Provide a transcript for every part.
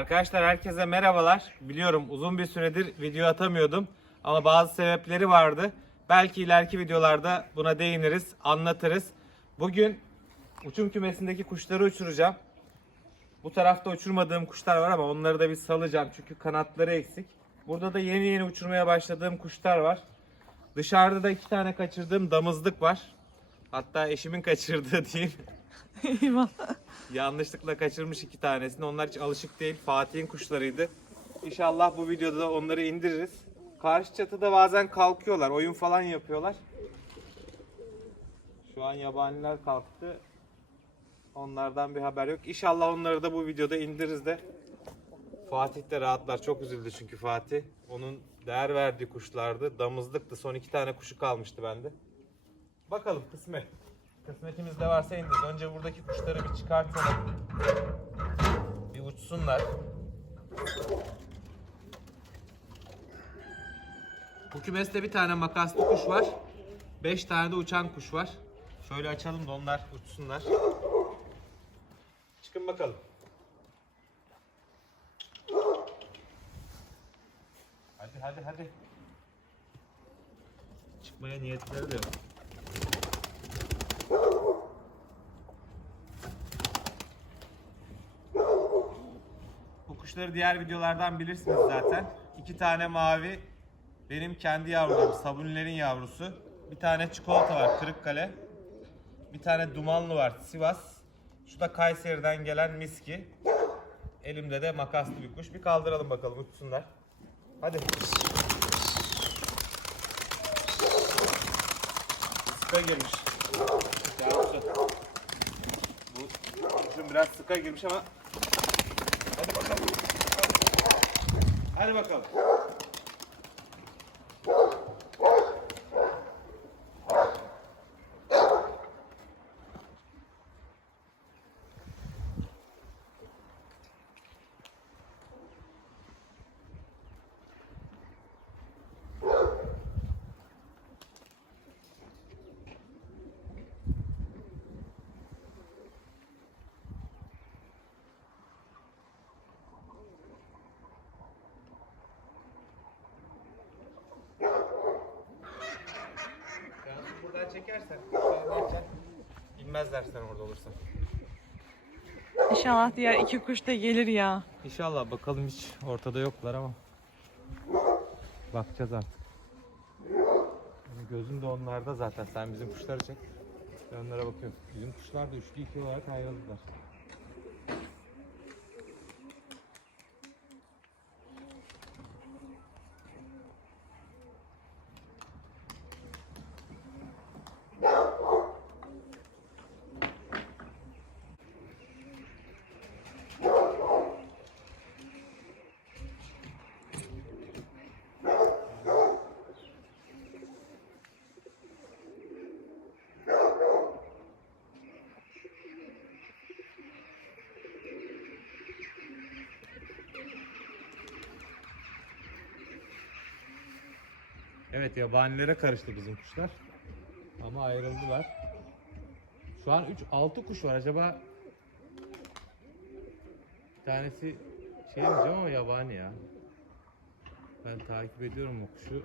Arkadaşlar herkese merhabalar. Biliyorum uzun bir süredir video atamıyordum ama bazı sebepleri vardı. Belki ileriki videolarda buna değiniriz, anlatırız. Bugün uçum kümesindeki kuşları uçuracağım. Bu tarafta uçurmadığım kuşlar var ama onları da bir salacağım çünkü kanatları eksik. Burada da yeni yeni uçurmaya başladığım kuşlar var. Dışarıda da iki tane kaçırdığım damızlık var. Hatta eşimin kaçırdığı diyeyim. Yanlışlıkla kaçırmış iki tanesini. Onlar hiç alışık değil. Fatih'in kuşlarıydı. İnşallah bu videoda da onları indiririz. Karşı çatıda bazen kalkıyorlar. Oyun falan yapıyorlar. Şu an yabaniler kalktı. Onlardan bir haber yok. İnşallah onları da bu videoda indiririz de. Fatih de rahatlar. Çok üzüldü çünkü Fatih. Onun değer verdiği kuşlardı. Damızlıktı. Son iki tane kuşu kalmıştı bende. Bakalım kısmet. Kısmetimizde varsa indiririz. Önce buradaki kuşları bir çıkartalım. Bir uçsunlar. Bu kümeste bir tane makaslı kuş var. Beş tane de uçan kuş var. Şöyle açalım da onlar uçsunlar. Çıkın bakalım. Hadi hadi hadi. Çıkmaya niyetleri de yok. Kuşları diğer videolardan bilirsiniz zaten. İki tane mavi benim kendi yavrularım, sabunilerin yavrusu. Bir tane çikolata var Kırıkkale. Bir tane dumanlı var Sivas. Şu da Kayseri'den gelen miski. Elimde de makaslı bir kuş. Bir kaldıralım bakalım uçsunlar. Hadi. Sıka girmiş. Yavrusu. Bu biraz sıka girmiş ama Hadi bakalım. Hadi bakalım. Yalnız buradan çekersen, çekersen inmezler sen orada olursan. İnşallah diğer iki kuş da gelir ya. İnşallah bakalım hiç ortada yoklar ama. Bakacağız artık. Yani Gözün de onlarda zaten. Sen bizim kuşları çek. Ben onlara bakıyorum. Bizim kuşlar da üçlü iki olarak ayrıldılar. Evet yabanilere karıştı bizim kuşlar. Ama ayrıldılar. Şu an 3 6 kuş var. Acaba bir tanesi şey diyeceğim ama yabani ya. Ben takip ediyorum o kuşu.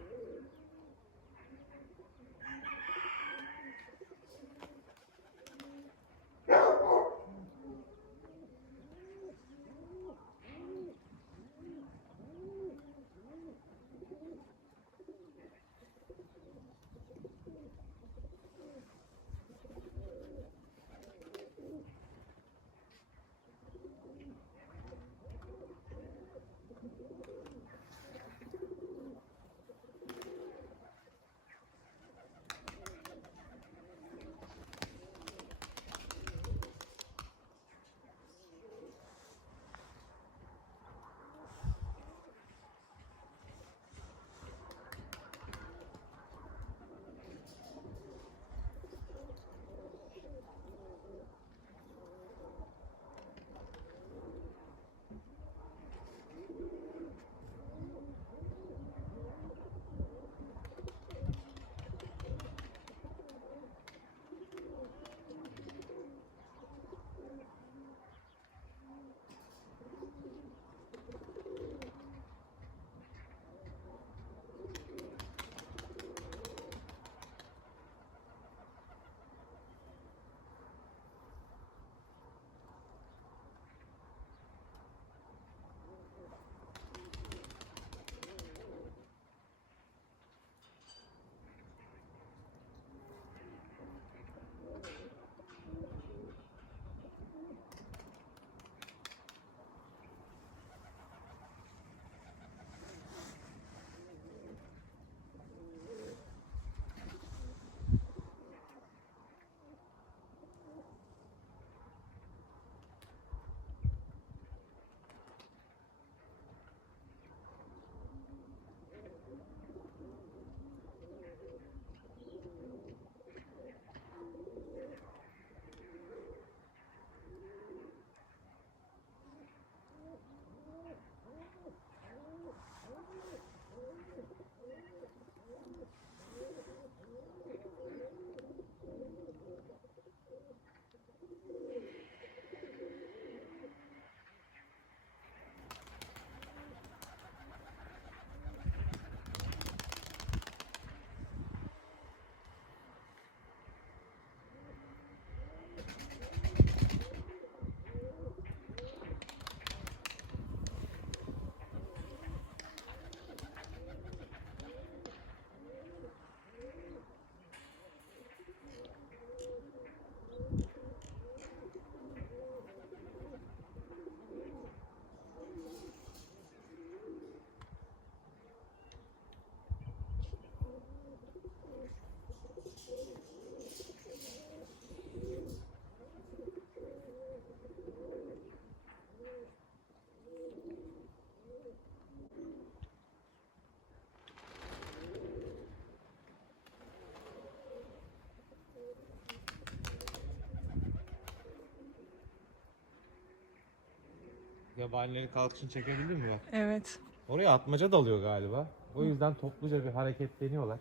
Yabanilerin kalkışını çekebildin mi bak? Evet. Oraya atmaca dalıyor galiba. O yüzden topluca bir hareketleniyorlar.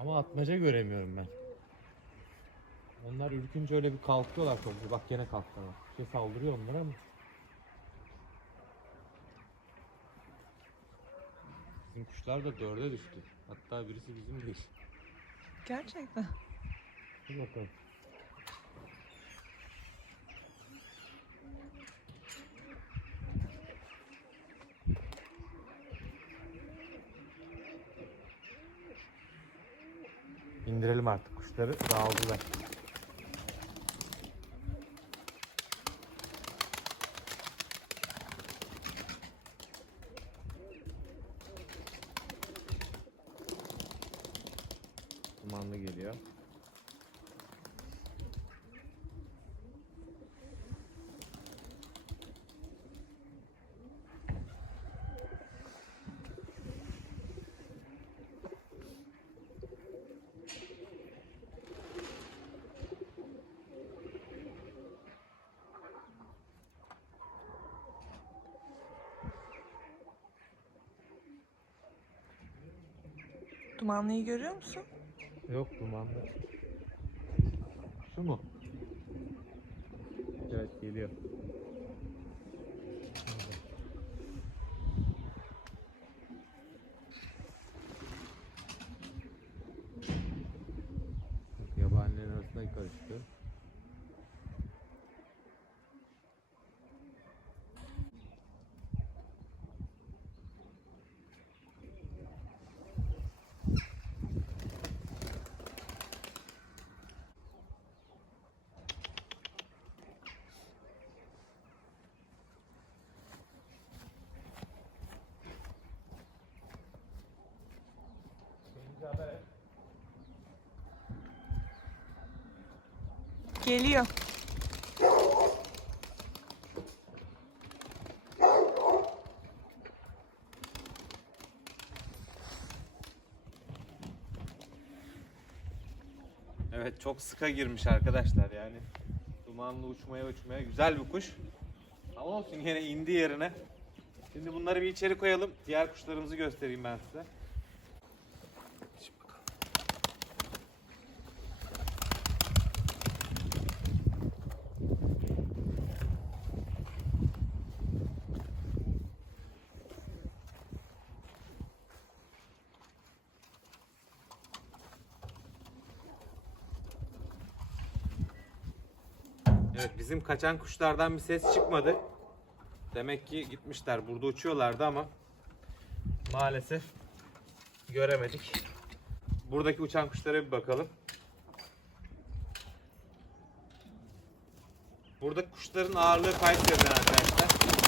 Ama atmaca göremiyorum ben. Onlar ürkünce öyle bir kalkıyorlar toplu. Bak gene kalktılar. Bir şey saldırıyor onlara ama. Bizim kuşlar da dörde düştü. Hatta birisi bizim değil. Gerçekten. Dur bakalım. İndirelim artık kuşları. Dağıldılar. Dumanlı geliyor. Dumanlıyı görüyor musun? Yok dumanlı. Şu mu? Evet geliyor. Bak, Yabanilerin arasına karıştı. Geliyor. Evet çok sıka girmiş arkadaşlar yani. Dumanlı uçmaya uçmaya güzel bir kuş. Ama olsun yine indi yerine. Şimdi bunları bir içeri koyalım. Diğer kuşlarımızı göstereyim ben size. Evet bizim kaçan kuşlardan bir ses çıkmadı. Demek ki gitmişler. Burada uçuyorlardı ama maalesef göremedik. Buradaki uçan kuşlara bir bakalım. Burada kuşların ağırlığı Kayseri'den arkadaşlar.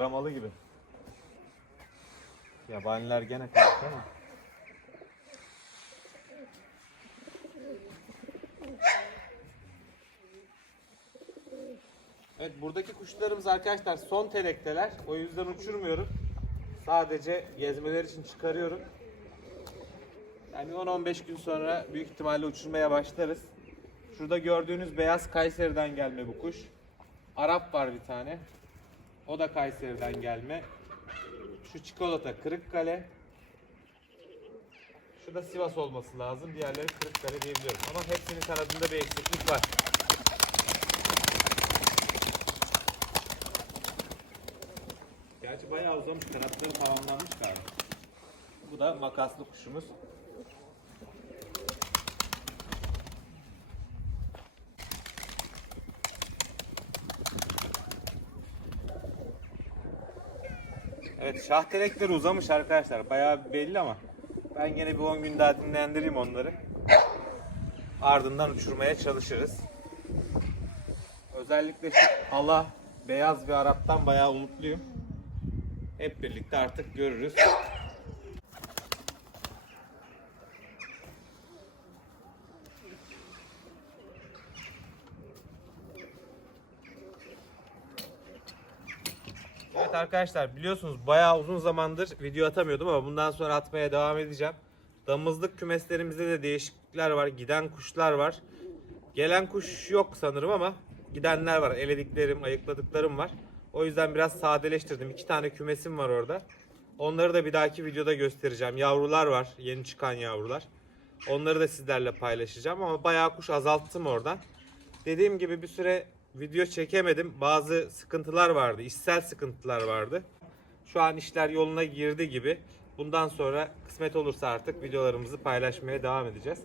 Taramalı gibi. Yabaniler gene kalktı ama. Evet buradaki kuşlarımız arkadaşlar son telekteler. O yüzden uçurmuyorum. Sadece gezmeler için çıkarıyorum. Yani 10-15 gün sonra büyük ihtimalle uçurmaya başlarız. Şurada gördüğünüz beyaz Kayseri'den gelme bu kuş. Arap var bir tane. O da Kayseri'den gelme. Şu çikolata Kırıkkale. Şu da Sivas olması lazım. Diğerleri Kırıkkale diyebiliyorum. Ama hepsinin kanadında bir eksiklik var. Gerçi bayağı uzamış. Kanatları tamamlanmış galiba. Bu da makaslı kuşumuz. Şahtelekleri uzamış arkadaşlar. Bayağı belli ama ben gene bir 10 gün daha dinlendireyim onları. Ardından uçurmaya çalışırız. Özellikle şu ala beyaz bir Arap'tan bayağı umutluyum. hep birlikte artık görürüz. Evet arkadaşlar biliyorsunuz bayağı uzun zamandır video atamıyordum ama bundan sonra atmaya devam edeceğim. Damızlık kümeslerimizde de değişiklikler var. Giden kuşlar var. Gelen kuş yok sanırım ama gidenler var. Elediklerim, ayıkladıklarım var. O yüzden biraz sadeleştirdim. İki tane kümesim var orada. Onları da bir dahaki videoda göstereceğim. Yavrular var. Yeni çıkan yavrular. Onları da sizlerle paylaşacağım ama bayağı kuş azalttım oradan. Dediğim gibi bir süre video çekemedim. Bazı sıkıntılar vardı. işsel sıkıntılar vardı. Şu an işler yoluna girdi gibi. Bundan sonra kısmet olursa artık videolarımızı paylaşmaya devam edeceğiz.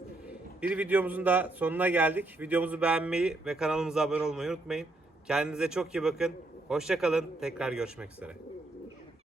Bir videomuzun da sonuna geldik. Videomuzu beğenmeyi ve kanalımıza abone olmayı unutmayın. Kendinize çok iyi bakın. Hoşçakalın. Tekrar görüşmek üzere.